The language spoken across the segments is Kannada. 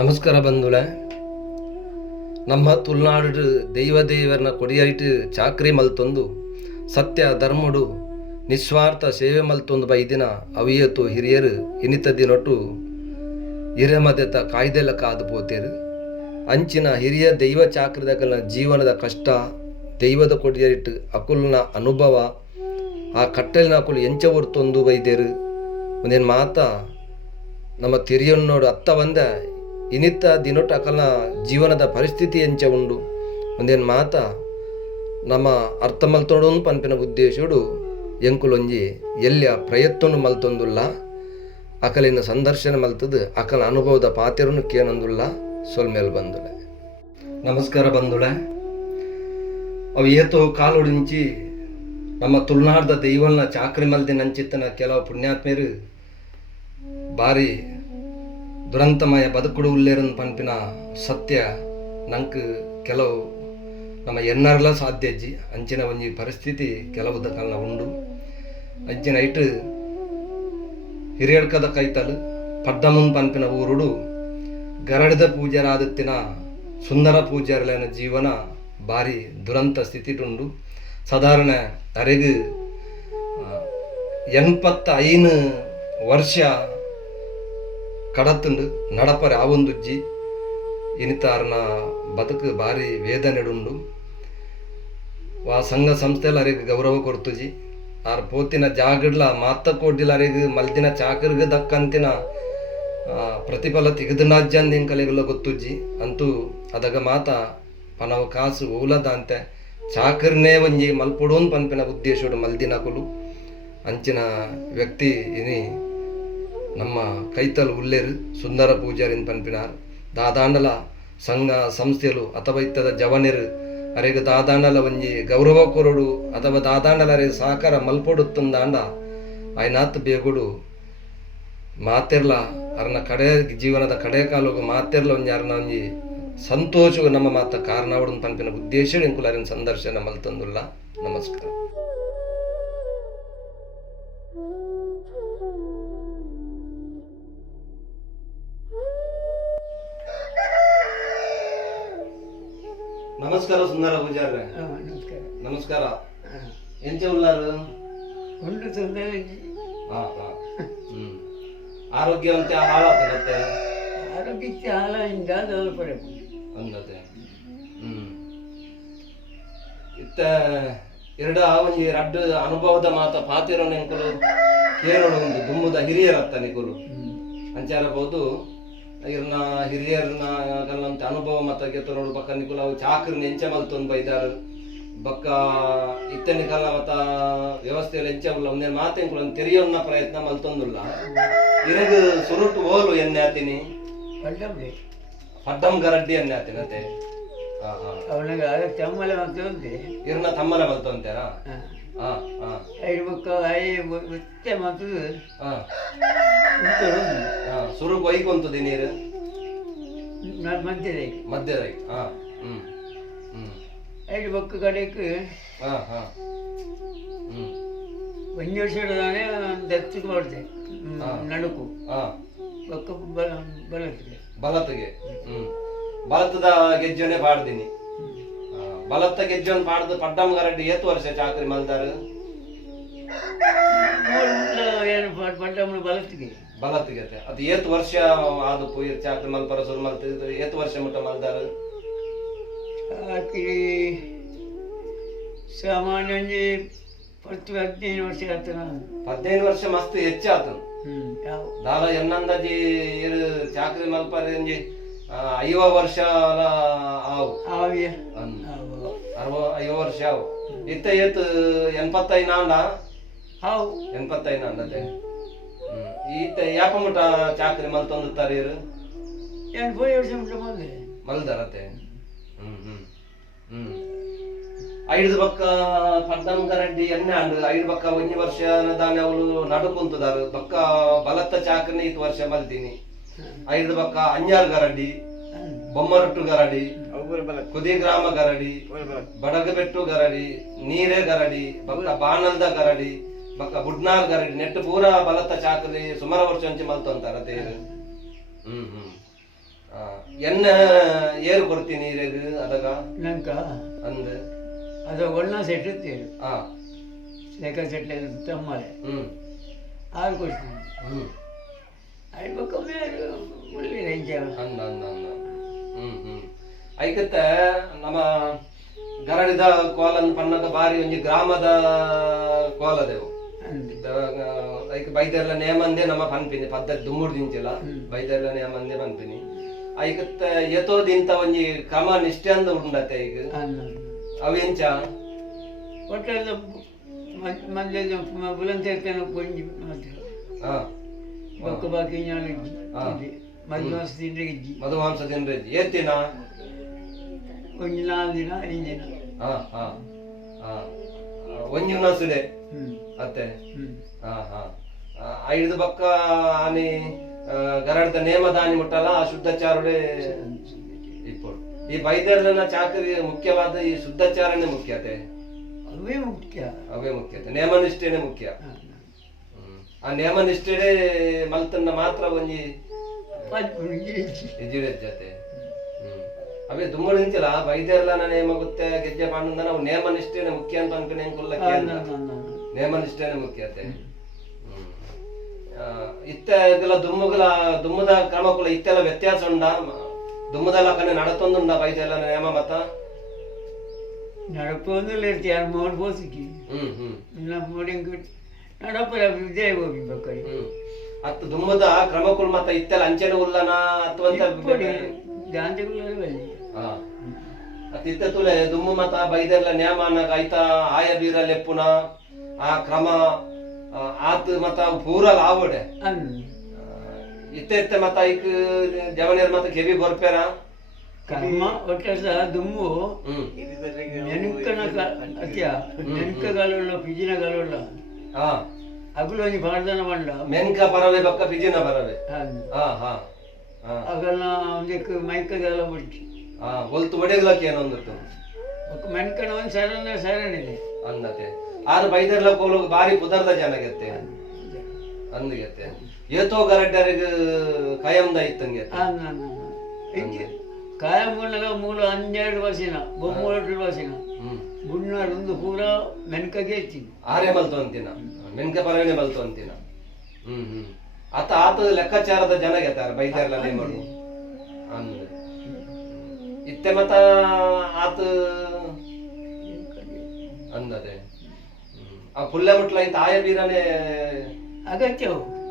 ನಮಸ್ಕಾರ ಬಂಧುಳೆ. ನಮ್ಮ ತುಳುನಾಡು ದೇವರನ್ನ ಕೊಡಿಯಾಯಿಟ್ಟು ಚಾಕ್ರಿ ಮಲ್ತೊಂದು ಸತ್ಯ ಧರ್ಮಡು ನಿಸ್ವಾರ್ಥ ಸೇವೆ ಮಲ್ತೊಂದು ಬೈದಿನ ಅವಿಯತ್ತು ಹಿರಿಯರು ಇನಿತ ದಿನೊಟ್ಟು ಹಿರೇಮದೆತ ಕಾಯ್ದೆಲ್ಲ ಕಾದು ಪೋತೇರು. ಅಂಚಿನ ಹಿರಿಯ ದೈವ ಚಾಕ್ರಿದಕಲ್ನ ಜೀವನದ ಕಷ್ಟ ದೈವದ ಕೊಡಿಯಾಯಿಟ್ಟು ಅಕುಲ್ನ ಅನುಭವ ಆ ಕಟ್ಟಲಿನ ಅಕುಲು ಎಂಚ ಹೊರ್ತೊಂದು ಬೈದೇರು. ಒಂದೇನು ಮಾತ ನಮ್ಮ ತಿರಿಯನ್ನೋಡು ಅತ್ತ ಬಂದ ಇನಿತ್ತ ದಿನೊಟ್ಟು ಅಕಲ್ನ ಜೀವನದ ಪರಿಸ್ಥಿತಿ ಎಂಚ ಉಂಡು ಒಂದೇನು ಮಾತ ನಮ್ಮ ಅರ್ಥ ಮಲ್ತೊಂಡು ಪನ್ಪಿನ ಉದ್ದೇಶಡು ಎಂಕುಲೊಂಜಿ ಎಲ್ಲಿಯ ಪ್ರಯತ್ನ ಮಲ್ತೊಂದುಲ್ಲ ಅಕಲಿನ ಸಂದರ್ಶನ ಮಲ್ತದು ಅಕಲ ಅನುಭವದ ಪಾತೆರನ್ನು ಕೇನೊಂದುಲ್ಲ ಸೊಲ್ಮೇಲೆ ಬಂದುಳೆ. ನಮಸ್ಕಾರ ಬಂದುಳೆ. ಅವು ಏತೋ ಕಾಲೊಡಿಂಚಿ ನಮ್ಮ ತುಳುನಾಡ್ದ ದೈವಲ್ನ ಚಾಕ್ರಿ ಮಲ್ದಿನಂಚಿತ್ತನ ಕೆಲವು ಪುಣ್ಯಾತ್ಮೇರು ಬಾರಿ ದುರಂತಮಯ ಬದುಕುಡು ಉಲ್ಲೇರನ್ ಪನ್ಪಿನ ಸತ್ಯ ನಂಗೆ ಕೆಲವು ನಮ್ಮ ಎನ್ನರ್ಲ ಸಾಧ್ಯಜ್ಜಿ ಅಂಚಿನ ಒಂಜಿ ಪರಿಸ್ಥಿತಿ ಕೆಲವುದ ಕಾಲನ ಉಂಡು. ಅಜ್ಜಿನ ಐಟು ಹಿರಿಯಡ್ಕದ ಕೈತಲು ಪಡ್ಡಮುನ್ ಪನ್ಪಿನ ಊರುಡು ಗರಡದ ಪೂಜಾರಾದತ್ತಿನ ಸುಂದರ ಪೂಜಾರಲನ ಜೀವನ ಬಾರಿ ದುರಂತ ಸ್ಥಿತಿಟುಂಡು. ಸಾಧಾರಣ ಅರೆಗು 85 ವರ್ಷ ಕಡತ್ತುಂಡು ನಡಪರೆ ಆವೊಂದುಜ್ಜಿ ಇನಿತಾರನ ಬದುಕು ಭಾರಿ ವೇದನೆಡುಂಡು. ವಾ ಸಂಘ ಸಂಸ್ಥೆಲ್ಲ ಅರೆಗೆ ಗೌರವ ಕೊಡ್ತುಜಿ ಆರು ಪೋತಿನ ಜಾಗಡ್ಲ ಮಾತ ಕೊಡ್ಡಿಲ್ಲ ಅರೆಗೆ ಮಲ್ದಿನ ಚಾಕರ್ಗೆ ದಕ್ಕಂತಿನ ಪ್ರತಿಫಲ ತೆಗೆದನಾಜ್ಜಂದು ಇಂಕಲೆಗೆಲ್ಲ ಗೊತ್ತುಜ್ಜಿ. ಅಂತೂ ಅದಾಗ ಮಾತ ಪನವ ಕಾಸು ಓಲದ ಅಂತೆ ಚಾಕರ್ನೇ ಒಂಜಿ ಮಲ್ಪೊಡೋನ್ ಪನ್ಪಿನ ಉದ್ದೇಶೋಡು ಮಲ್ದಿನ ಕುಲು ಅಂಚಿನ ವ್ಯಕ್ತಿ ಇನಿ ನಮ್ಮ ಕೈತಲು ಉಲ್ಲೇರು ಸುಂದರ ಪೂಜಾರಿನ ಪನ್ಪಿನಾರ್ ದಾದಾಂಡಲ ಸಂಘ ಸಂಸ್ಥೆಲು ಅಥವಾ ಇತ್ತದ ಜವನಿರು ಅರೆಗೆ ದಾದಾಂಡಲ ಒಂಜಿ ಗೌರವ ಕೊರಡು ಅಥವಾ ದಾದಾಂಡಲ ಅರೆ ಸಹಕಾರ ಮಲ್ಪೊಡುತ್ತಂದಾಂಡ ಆಯ್ನಾತ್ ಬೇಗುಡು ಮಾತೆರ್ಲ ಅರ್ನ ಕಡೆ ಜೀವನದ ಕಡೆ ಕಾಲುಗು ಮಾತೆರ್ಲ ಒಂಜಿ ಅರ್ನ ಒಂಜಿ ಸಂತೋಷವು ನಮ್ಮ ಮಾತ ಕಾರಣವಡು ಪನ್ಪಿನ ಉದ್ದೇಶ ಇಂಕುಲಾರಿನ ಸಂದರ್ಶನ ಮಲ್ತಂದುಲ್ಲ. ನಮಸ್ಕಾರ. ನಮಸ್ಕಾರ ಸುಂದರ ಪೂಜಾರ್ರೆ. ನಮಸ್ಕಾರ. ಎಂಚ ಉಳ್ಳಾರು ಆರೋಗ್ಯವಂತೆ ಹಾಳಾಗ್ತದೆ ಆರೋಗ್ಯಕ್ಕೆ ಹಾಲಿಂದ ಅಂದತೆ. ಇತ್ತ ಎರಡ ಒಂಜಿ ರಡ್ಡು ಅನುಭವದ ಮಾತ ಪಾತಿರೋ ನೆಂಕುಲು ಕೇರಳ ಒಂದು ದುಮ್ಮದ ಹಿರಿಯರತ್ತ ನಿಕುಲು ಅಂಚಾರಬಹುದು ಇರ್ನ ಹಿರಿಯರ್ನ ಕಲ್ಲಂತ ಅನುಭವ ಮತ ಗೆತ್ತರೋಡು ಬಕ್ಕ ನಿಕುಲು ಅವು ಚಾಕ್ರಿನ ಎಂಚ ಮಲ್ತೊಂದು ಬೈದಾರು ಬಕ್ಕ ಇತ್ತನಿ ಕಾಲ ಮತ ವ್ಯವಸ್ಥೆಯಲ್ಲಿ ಎಂಚ ಒಂದೇ ಮಾತೆಂಕುಲು ತೆರೆಯೋನ್ನ ಪ್ರಯತ್ನ ಮಲ್ತೊಂದುಲ್ಲ ಇರಗ ಸುರುಟು ಓಲು ಎಣ್ಣೆ ಆತೀನಿ ಪಡ್ಡಂ ಗರಡ್ಡಿ ಎಣ್ಣೆ ಆತಿನತೆ ತಮ್ಮಲೆ ಮಲ್ತೊಂದೆ ಇರ್ನ ತಮ್ಮಲೆ ಮಲ್ತೊಂತೇನಾ? ಸುರು ಬೈಕೊಂತದಿ ನೀರು ಮಧ್ಯದ ಐದು ಬೊಕ್ಕ ಕಡೆக்கு ಒಂದು ವರ್ಷದಾನೆ ದತ್ತಿಗೆ ಮಾಡ್ತೆ ನಡುಕು ಬೊಕ್ಕ ಬಲತ್ತಿಗೆ ಬಲತ್ತದ ಗೆಜ್ಜನೆ ಪಾಡ್ದೀನಿ ಬಲತ್ತ ಗೆಜ್ಜನ್ ಪಾಡ್ದು ಪಡ್ಡಮ್ ಗರಡ್ಡಿ ಏತು ವರ್ಷ ಚಾಕ್ರಿ ಮಲ್ದಾರು ಬಲತ್ತಿಗೆ ಅದು ಏತು ವರ್ಷ ಆದು ಪೋಯಿ ಚಾಕ್ರಿ ಮಲ್ಪರ ಸುರು ಮಲ್ತಿದ್ರು ಏತು ವರ್ಷ ಮುಟ್ಟ ಮಲ್ದಾರು ಸಾಮಾನ್ಯ 10-15 ವರ್ಷ ಆತನ 15 ವರ್ಷ ಮಸ್ತ್ ಹೆಚ್ಚ ಆತನ ದಾಲ ಎನ್ನಂದಾಜಿ ಚಾಕ್ರಿ ಮಲ್ಪರ 50 ವರ್ಷ ಆವು 50 ವರ್ಷ ಆವು ಇತ್ತ ಏತು 85 ಆಂಡ 85 ಆಂಡತೆ ಈತ ಯಾಪ ಮುಟ್ಟ ಚಾಕ್ರಿ ಮಲ್ತೊಂದುತ್ತಾರೆ ಇರು 80 ವರ್ಷ ಮುಟ್ಟ ಮಲ್ದಾರತೆ. ಐದು ಬಕ್ಕ ಪಡ್ಡಂ ಗರಡ್ಡಿ ಎಣ್ಣೆ ಅಂಡು ಐದು ಬಕ್ಕ ಒಂಜಿ ವರ್ಷ ದಾನೆ ಅವಳು ನಡುಕುಂತದಾರು ಬಕ್ಕ ಬಲತ್ತ ಚಾಕ್ರಿನ ಇತ್ತು ವರ್ಷ ಮಲ್ತೀನಿ ಐದು ಬಕ್ಕ ಅಂಜಾರ್ ಗರಡ್ಡಿ ಬೊಮ್ಮರೊಟ್ಟು ಗರಡಿ ಕುದಿ ಗ್ರಾಮ ಗರಡಿ ಬಡಗಬೆಟ್ಟು ಗರಡಿ ನೀರೇ ಗರಡಿ ಬಕ್ಕ ಬಾಣಲ್ದ ಗರಡಿ ಬಕ್ಕ ಬುಡ್ನಾರ್ ಗರಡಿ ನೆಟ್ಟು ಪೂರ ಬಲತ್ತ ಚಾಕ್ರಿ ಸುಮಾರು ವರ್ಷ ಅಂಚೆ ಮಲ್ತು ಅಂತಾರ ತೇರು. ಎನ್ನ ಏರು ಕೊಡ್ತೀನಿ ನೀರಿಗೆ ಅದಾಗ ನಂಕ ಅಂದು ಅದು ಒಣ್ಣ ಸೆಟ್ ಇರ್ತೇವೆ ಹಾ ಲೆಕ್ಕ ಸೆಟ್ ತಮ್ಮಲೆ ಹ್ಮ್ ಹಾಲು ಕೊಡ್ತೀನಿ ಹ್ಮ್ ಅದು ಕಮ್ಮಿ ಒಳ್ಳೆ ರೇಂಜ್ ಅಂದ ಅಂದ ಅಂದ ಹ್ಮ್ ಐಕತ್ತ ನಮ್ಮ ಗರಡಿದ ಕೋಲನ್ ಪನ್ನಗ ಬಾರಿ ಒಂಜಿ ಗ್ರಾಮದ ಕೋಲದೆವು ಐಕ ಬೈದೆರ್ಲ ನೇಮಂದೆ ನಮ್ಮ ಪನ್ಪಿನಿ ಪದ್ಧತಿ ದುಮ್ಮುಡು ದಿಂಚಿಲ್ಲ ಬೈದೆರ್ಲ ನೇಮಂದೆ ಪನ್ಪಿನಿ ಐಕತ್ತ ಯತೋದಿಂತ ಒಂಜಿ ಕ್ರಮ ನಿಷ್ಠೆ ಅಂದ ಉಂಡತೆ ಈಗ ಅವೆಂಚ ಒಟ್ಟು ಮಂದಿ ಬುಲಂತೇರ್ತೇನೆ ಕೊಂಜಿ ಹಾ ಬೊಕ್ಕ ಬಾಕಿ ಮಧುಮಾಂಸ ತಿಂದ್ರೆ ಇಜ್ಜಿ ಮಧುಮಾಂಸ ತಿಂದ್ರೆ ಏತಿನ ಒಂಜಿ 4 ದಿನ 5 ದಿನ ಹಾ ಹಾ ಹಾ ಒಂಜಿ ನಸುಡೆ ಹ್ಮ್ ಅತ್ತೆ ಹ್ಮ್ ಹಾ ಹಾ ಐದು ಬಕ್ಕ ಆನಿ ಗರಡದ ನೇಮದಾನಿ ಮುಟ್ಟಲ್ಲ ಆ ಶುದ್ಧಾಚಾರಡೆ ಇಪ್ಪಡು ಈ ಬೈದರ್ಲನ ಚಾಕರಿ ಮುಖ್ಯವಾದ ಈ ಶುದ್ಧಾಚಾರನೇ ಮುಖ್ಯತೆ ಅವೇ ಮುಖ್ಯ ಅವೇ ಮುಖ್ಯತೆ ನೇಮನಿಷ್ಠೆನೆ ಮುಖ್ಯ ಆ ನೇಮನಿಷ್ಠೆಡೆ ಮಲ್ತನ್ನ ಮಾತ್ರ ಒಂಜಿ ಜತೆ ಅವೇ ದುಮ್ಮಡು ನಿಂತಿಲ್ಲ ಬೈದರ್ಲನ ನೇಮ ಗೊತ್ತೆ ಗೆಜ್ಜೆ ಪಾಂಡ ನಾವು ನೇಮನಿಷ್ಠೆನೆ ಮುಖ್ಯ ಅಂತ ಅನ್ಕೊಂಡು ಹೆಂಗ್ ಕೊಲ್ಲಕ್ಕೆ ನೇಮನಿಷ್ಠೆನೆ ಮುಖ್ಯತೆ ಇತ್ತ ಇದೆಲ್ಲ ದುಮ್ಮದ ಕ್ರಮಕ್ಕೂ ಇತ್ತೆಲ್ಲ ವ್ಯತ್ಯಾಸ ಉಂಡ ದುಮ್ಮದೆಲ್ಲ ಕಣ್ಣು ನಡತೊಂದುಂಡ ಬೈದೆಲ್ಲ ನೇಮ ಮತ ನಡಪೊಂದಿಲ್ಲ ಇರ್ತೀಯ ಮೋಡ್ ಬೋಸಿಕ್ಕಿ ನೋಡಿ ನಡಪ ಇದೇ ಹೋಗ್ಬೇಕಾಗಿ ಅತ್ತು ದುಮ್ಮದ ಕ್ರಮಕ್ಕೂ ಮತ್ತ ಇತ್ತೆಲ್ಲ ಅಂಚೆನ ಉಲ್ಲನ ಅಥವಾ ದಾಂತೆಗಳು ಇತ್ತ ತುಲೆ ದುಮ್ಮು ಮತ ಬೈದೆಲ್ಲ ನೇಮನಾಗ ಐತ ಆಯ ಬೀರ ಲೆಪ್ಪುನ ಆ ಕ್ರಮ ಆತ್ ಮತ ಪೂರಲ ಆವಡೆ ಇತ್ತೆ ಮತ ಐಕ್ ಜವನೇರ್ ಮತ ಕೆವಿ ಬರ್ಪೇರ ಕರ್ಮ ಒಟ್ಟ ದುಮ್ಮು ನೆನಕನ ಅತ್ಯ ನೆನಕಗಾಲ ಪಿಜಿನ ಗಾಲ ಅಗಲು ಒಂಜಿ ಬಾರ್ದನ ಬಂಡ ಮೆನ್ಕ ಬರವೆ ಬಕ್ಕ ಪಿಜಿನ ಬರವೆ ಅಗಲ ಒಂದಕ್ಕೆ ಮೈಕದೆಲ್ಲ ಬಿಟ್ಟು ಒಲ್ತು ಒಡೆಗ್ಲಕ್ಕೆ ಏನೊಂದಿತ್ತು ಮೆನ್ಕನ ಒಂದು ಸರಣ ಇದೆ ಅನ್ನತೆ ಆರು ಬೈದರ್ಲ ಕೋಲು ಬಾರಿ ಪುದರ್ದ ಜನಗೆತ್ತೆ ಅಂದಿಗೆತ್ತೆ ಏತೋ ಗರಡ್ಡರಿಗೆ ಕಾಯಂದ ಇತ್ತಂಗೆ ಕಾಯಂ ಮೂಲ 12 ವರ್ಷಿನ 13 ವರ್ಷಿನ ಬುಣ್ಣಾರೊಂದು ಪೂರ ಮೆನ್ಕಗೆ ಎತ್ತಿ ಆರೇ ಮಲ್ತು ಅಂತಿನ ಮೆನ್ಕ ಪರವೇ ಮಲ್ತು ಅಂತಿನ ಆತ ಲೆಕ್ಕಾಚಾರದ ಜನ ಗೆತ್ತಾರ ಬೈದರ್ಲ ನೇಮಡು ಅಂದ ಇತ್ತೆ ಮತ ಆತ ಅಂದದೆ ಆ ಪುಲ್ಲೆ ಮುಟ್ಲ ಇಂತ ಆಯ ಬೀರನೆ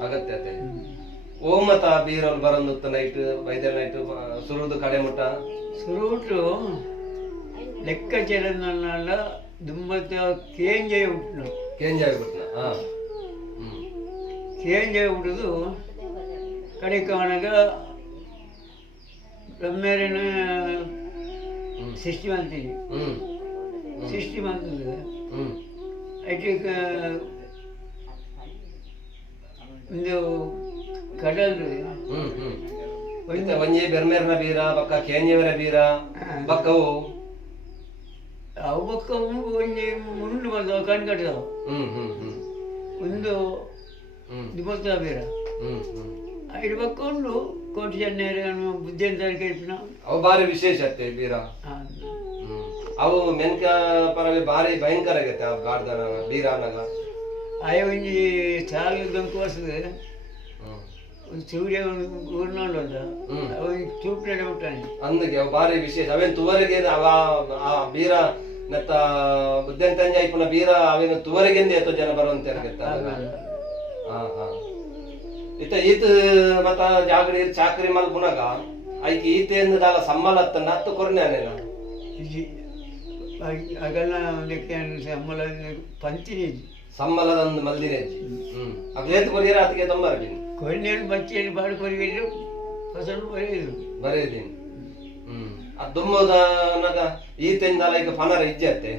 ಅಗತ್ಯತೆ ಓಮತ ಬೀರಲ್ ಬರಂದುತ್ತ ನೈಟ್ ಬೈದರ್ ನೈಟ್ ಸುರುದು ಕಡೆ ಮುಟ್ಟ ಸುರುಟು ಲೆಕ್ಕಾಚಾರನಲ್ಲ ದುಂಬತ್ತ ಕೇಂಜೆ ಉಂಟು ಕೇಂಜಾಗಿ ಬಿಟ್ನ ಕೇಂಜೆ ಬಿಡುದು ಕಡೆ ಕಾಣಗ ಬ್ರಹ್ಮೇರಿನ ಸೃಷ್ಟಿ ಮಾಡ್ತೀನಿ ಸೃಷ್ಟಿ ಮಾಡ್ತದೆ ಅದಕ್ಕೆ ಒಂದು ಕಡಲ್ ಒಂಜಿ ಬೆರ್ಮೇರ್ನ ಬೀರ ಬಕ್ಕ ಕೇಂಜೆವರ ಬೀರ ಬಕ್ಕವು ಅವು ಬಕ್ಕ ಒಂಜಿ ಮುಂಡು ಬಂದವು ಕಣ್ಕಟ್ಟದವು ಒಂದು ದಿವಸ ಬೀರ ಐದು ಬಕ್ಕ ಉಂಡು ಕೋಟಿ ಜನ ಬುದ್ಧಿ ಅಂತ ಕೇಳ್ಪಿನ ಅವು ಬಾರಿ ವಿಶೇಷತೆ ಬೀರ ಅವು ಮೆನ್ಕ ಪರವೆ ಬಾರಿ ಭಯಂಕರ ಆಗೈತೆ ಆ ಗಾಡ್ದನ ಬೀರ ಅನ್ನಗ ಆಯ ಒಂಜಿ ಸಾಲದಂಕ ವರ್ಷದ ಒಂದು ಸೂರ್ಯ ಊರ್ನೋಡಲ್ಲ ಅವನು ಚೂಪ್ಲಡೆ ಬಿಟ್ಟಾನೆ ಅಂದಗೆ ಅವು ಬಾರಿ ವಿಶೇಷ ಅವೇನು ತುವರಿಗೆ ಆ ಬೀರ ನೆತ್ತ ಬುದ್ಧಂತಂಜ ಇಪ್ಪನ ಬೀರ ಅವೇನು ತುವರಿಗೆಂದೇ ಎತ್ತೋ ಜನ ಬರುವಂತೆ ಇತ್ತ ಈತ ಮತ್ತ ಜಾಗಡಿ ಚಾಕರಿ ಮಲ್ ಪುನಗ ಐಕ್ ಈತೆಂದು ದಾಲ ಸಂಬಳ ಹತ್ತನ್ನ ಹತ್ತು ಕೊರ್ನೇನೇನ ಅಗಲ್ಲ ಸಂಬಳ ಪಂಚಿನಿ ಸಂಬಳದ ಒಂದು ಮಲ್ದಿನೇ ಅಗ್ಲೇತ್ ಕೊರಿಯರ ಅದಕ್ಕೆ ತೊಂಬರ್ತೀನಿ ಕೊರಿನೇಳು ಬಚ್ಚೇಳಿ ಬಾಡು ಕೊರಿಯರು ಫಸಲು ಬರೆಯುದು ಬರೆಯುದೀನಿ ಅದು ದುಮ್ಮದ ಈತೆಂದಲ್ಲ ಈಗ ಪನರ ಇಜ್ಜತ್ತೆ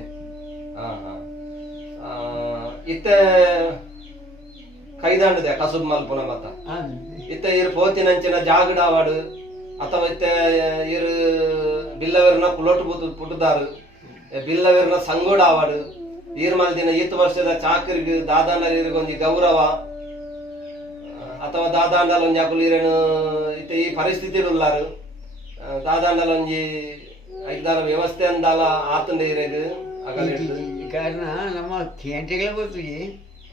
ಇತ್ತ ಕೈದಾಂಡದೆ ಕಸುಬ್ ಮಲ್ಪುನ ಮತ ಇತ್ತ ಇರು ಪೋತಿನಂಚಿನ ಜಾಗಡಾವಾಡು ಅಥವಾ ಇತ್ತ ಇರು ಬಿಲ್ಲವೆರ್ನ ಕುಲೋಟು ಪುಟ್ಟದಾರು ಬಿಲ್ಲವೆರ್ನ ಸಂಗೋಡ ಆವಾಡು ಈರ್ ಮಲ್ದಿನ ಈತ ವರ್ಷದ ಚಾಕರಿಗೆ ದಾದಾನ ಒಂಜಿ ಗೌರವ ಅಥವಾ ದಾದಾಂಡಲ ಒಂಜಿ ಅಕುಲು ಇರೇನು ಇತ್ತ ಈ ಪರಿಸ್ಥಿತಿ ಉಲ್ಲಾರು ದಾದಾಂಡಲ ಒಂಜಿ ಐದಾರ ವ್ಯವಸ್ಥೆ ಅಂದಾಲ ಆತಂಡ ಇರೇಗ ಅಗಲಿಟ್ಟು ಕಾರಣ ನಮ್ಮ ಕೇಂದ್ರಗಳೇ ಗೊತ್ತಿಗೆ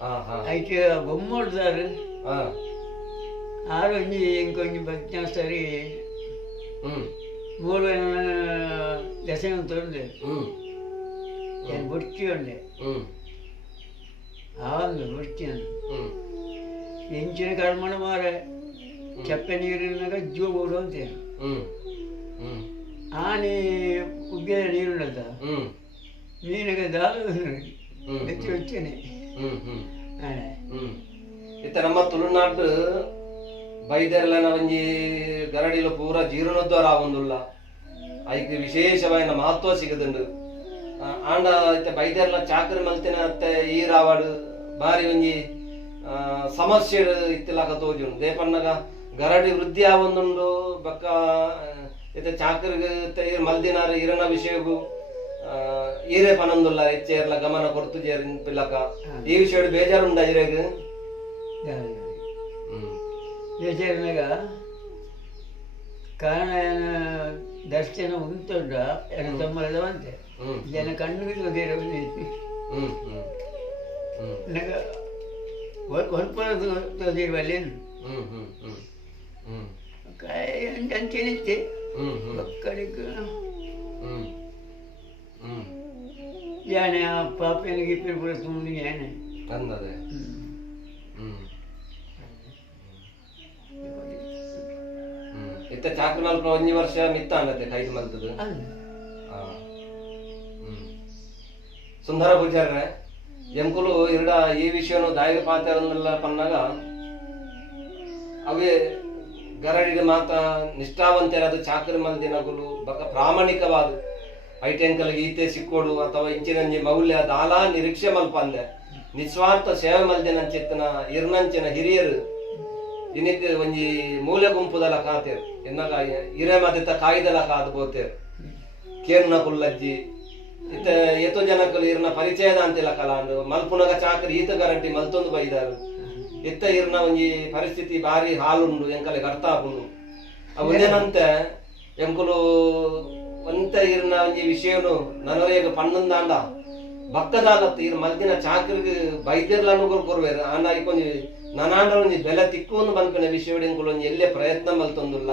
ಹಾ ಹಾ ಐತೆ ಬೊಮ್ಮೋಡ್ದಾರು ಹಾ ಆರು ಒಂಜಿ ಇಂಕೊಂಜಿ ಬಜ್ಜ ಸರಿ ಮೂರು ದಶನ ತೊಂದೆ ಏನು ಬುಡ್ಚಿ ಉಂಡೆ ಆವಂದು ಬುಡ್ಚಿ ಎಂಚಿನ ಕರ್ಮಣ ಮಾರೆ ಚಪ್ಪೆ ನೀರಿನಾಗ ಜೀವ ಓಡು ಅಂತೇನು ಆನೆ ಉಗ್ಗಿದ ನೀರುಂಡದ ಮೀನಿಗೆ ದಾಳು ಹೆಚ್ಚು ಹೆಚ್ಚೇನೆ ಇತ್ತ ನಮ್ಮ ತುಳುನಾಡು ಬೈದೆರ್ಲನ ಒಂಜಿ ಗರಡಿಲು ಪೂರ ಜೀರ್ಣೋದ್ಧಾರ ಆವೊಂದುಲ್ಲ ಐಕ್ ವಿಶೇಷವಾದ ಮಹತ್ವ ಸಿಗದುಂಡು ಆಂಡ ಇತ್ತೆ ಬೈದೆರ್ಲ ಚಾಕರಿ ಮಲ್ತಿನ ಅತ್ತೆ ಈ ರಾವಾಡು ಬಾರಿ ಒಂಜಿ ಸಮಸ್ಯೆ ಇತ್ತಿಲಾಕ ತೋಜುಂಡು ದೇಪಣ್ಣಗ ಗರಡಿ ವೃದ್ಧಿ ಆವೊಂದುಂಡು ಬಕ್ಕ ಇತ್ತೆ ಚಾಕರಿಗೆ ಮಲ್ದಿನಾರ ಇರನ ವಿಷಯಗೂ ಈರೇ ಪನೊಂದುಲ್ಲ ಹೆಚ್ಚೇರ್ಲ ಗಮನ ಕೊರ್ತು ಪಿಲ್ಲಕ ಈ ವಿಷಯ ಬೇಜಾರುಂಡ ಇರೇಗ ಬೇಜಾರಿನಾಗ ಕಾರಣ ದರ್ಶನ ಉಂಟುಂಡ ಏನು ತಮ್ಮಲ್ಲವಂತೆ ಜನ ಕಣ್ಣಿಗೆ ತೊಂದಿರಬೇಕು ತೊಂದಿರುವಲ್ಲೇನು ಅಂಚೆನಿತ್ತೆ ಕಡೆಗೆ ಯಾನೆ ಆ ಪಾಪನಿಗೆ ಇಪ್ಪಿರ್ಪುರ ತುಂಬ ಯಾನೆ ಅನ್ನದೆ ಇತ್ತ ಚಾಕರಿ ಮಲ್ಪ ಒಂಜಿ ವರ್ಷ ಮಿತ್ತ ಅನ್ನತ್ತೆ ಕೈದು ಮಲ್ತದು ಸುಂದರ ಪೂಜಾರ್ರೆ ಎಂಕುಲು ಇರಡ ಈ ವಿಷಯನು ದಾಯಿಗೆ ಪಾತ್ರ ಪನ್ನಾಗ ಅವೇ ಗರಡಿಗೆ ಮಾತ ನಿಷ್ಠಾವಂತರಾದ ಚಾಕರಿ ಮಲ್ದಿನಗುಲು ಬಕ ಪ್ರಾಮಾಣಿಕವಾದ ಐಟೆಂಕಲ್ಗೆ ಈತೆ ಸಿಕ್ಕೋಡು ಅಥವಾ ಇಂಚಿನಂಜಿ ಮೌಲ್ಯ ದಾಲಾ ನಿರೀಕ್ಷೆ ಮಲ್ಪಂದೆ ನಿಸ್ವಾರ್ಥ ಸೇವೆ ಮಲ್ದಿನಂಚಿತ್ತನ ಇರ್ನಂಚಿನ ಹಿರಿಯರು ಇನಿಕ್ ಒಂಜಿ ಮೂಲೆ ಗುಂಪುದಲ ಕಾತೇರು ಎನ್ನಾಗ ಹಿರೇ ಮದಿತ ಕಾಯ್ದಲ ಕಾದು ಬೋತೇರು ಕೇರ್ನ ಕುಲ್ಲಜ್ಜಿ ಇತ್ತ ಎತ್ತು ಜನಕ್ಕಲು ಇರ್ನ ಪರಿಚಯದ ಅಂತಿಲ್ಲ ಕಲಾಂಡು ಮಲ್ಪುನಗ ಚಾಕರಿ ಈತ ಗರಡ್ಡಿ ಮಲ್ತೊಂದು ಬೈದಾರು ಇತ್ತ ಇರ್ನ ಒಂಜಿ ಪರಿಸ್ಥಿತಿ ಬಾರಿ ಹಾಲುಂಡು ಎಂಕಲೆ ಅರ್ಥಾಪುಂಡು ಅವಂದೇನಂತೆ ಎಂಕುಲು ಒಂತ ಇರ್ನ ಒಂಜಿ ವಿಷಯನು ನನರೇಗ ಪನ್ನೊಂದಾಂಡ ಬಕ್ಕದಾಲತ್ತು ಇರ್ ಮಲ್ದಿನ ಚಾಕರಿಗೆ ಬೈದ್ಯರ್ಲನ್ನು ಕೊರ್ವೇರು ಆಂಡ ಇಕೊಂಜಿ ನನಾಂಡ ಒಂಜಿ ಬೆಲೆ ತಿಕ್ಕುವನ್ನು ಬಂದ್ಪನ ವಿಷಯ ಎಂಕುಲು ಒಂಜಿ ಎಲ್ಲೇ ಪ್ರಯತ್ನ ಮಲ್ತೊಂದುಲ್ಲ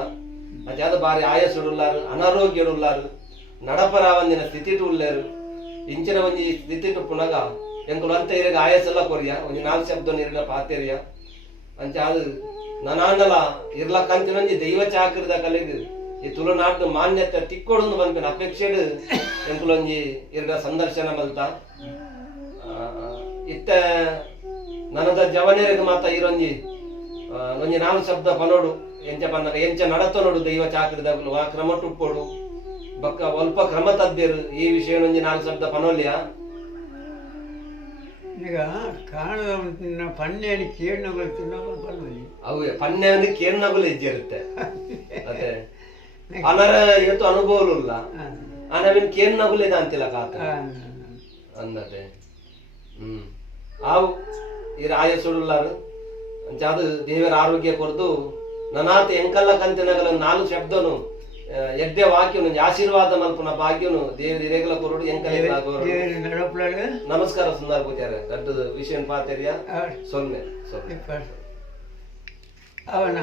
ಅದು ಬಾರಿ ಆಯಸ್ಸುಡುಲ್ಲಾರು ಅನಾರೋಗ್ಯಡುಲ್ಲಾರು ನಡಪರಾವಂದಿನ ಸ್ಥಿತಿಟು ಉಳ್ಳೇರು ಇಂಚಿನ ಒಂಜಿ ಸ್ಥಿತಿಟು ಪುನಗ ಎಂಕುಲು ಅಂತ ಇರಗ ಆಯಸ್ಸೆಲ್ಲ ಕೊರಿಯ ಒಂಜಿ 4 ಶಬ್ದ ಇರಲ ಪಾತೆರಿಯ ಅಂಚ ಅದು ನನಾಂಡಲ ಇರ್ಲಕ್ಕಂಚಿನೊಂಜಿ ದೈವ ಚಾಕರಿದ ಕಲೆಗೆ ಈ ತುಳುನಾಡು ಮಾನ್ಯತೆ ತಿಕ್ಕೊಡು ಬಂದ್ಪೇನ ಅಪೇಕ್ಷೆಡು ಎಂಕುಲೊಂಜಿ ಇರಡ ಸಂದರ್ಶನ ಮಲ್ತ ಇತ್ತ ನನದ ಜವನೇರಿಗೆ ಮಾತ ಇರೊಂಜಿ ಒಂಜಿ 4 ಶಬ್ದ ಪನೋಡು ಎಂಚ ಪನ್ನಗ ಎಂಚ ನಡತ ನೋಡು ದೈವ ಚಾಕರಿದಾಗಲು ಆ ಕ್ರಮ ಟುಪ್ಪೋಡು ಬಕ್ಕ ಅಲ್ಪ ಕ್ರಮ ತದ್ದೇರು ಈ ವಿಷಯ ಒಂಜಿ 4 ಶಬ್ದ ಪನೋಲ್ಯ ಈಗ ಕಾಣದ ಪನ್ನೆಯನ್ನು ಕೇರ್ನಗಳು ತಿನ್ನೋದು ಪನ್ನೋಲಿ ಅವೇ ಪನ್ನೆಯನ್ನು ಕೇರ್ನಗಳು ಹೆಜ್ಜೆ ಇರುತ್ತೆ ಅದೇ ಅನರ ಇವತ್ತು ಅನುಭವಲ್ಲ ಅನವಿನ ಕೇರ್ನಗುಲಿದ ಅಂತಿಲ್ಲ ಕಾತ ಅಂದತೆ ಆವು ಈ ರಾಯ ಸುಡುಲ್ಲಾರು ಅದು ದೇವರ ಆರೋಗ್ಯ ಕೊರದು ನನಾತ ಎಂಕಲ್ಲ ಕಂತಿನಗಲ 4 ಶಬ್ದನು ಎಡ್ಡೆ ವಾಕ್ಯನು ಆಶೀರ್ವಾದ ಮಲ್ಪನ ಭಾಗ್ಯನು ದೇವರ ಇರೇಗಲ ಕೊರಡು ಎಂಕಲ ನಮಸ್ಕಾರ ಸುಂದರ ಪೂಜಾರ ದೊಡ್ಡದು ವಿಷಯ ಪಾತೆರಿಯ ಸೊನ್ನೆ ಅವನ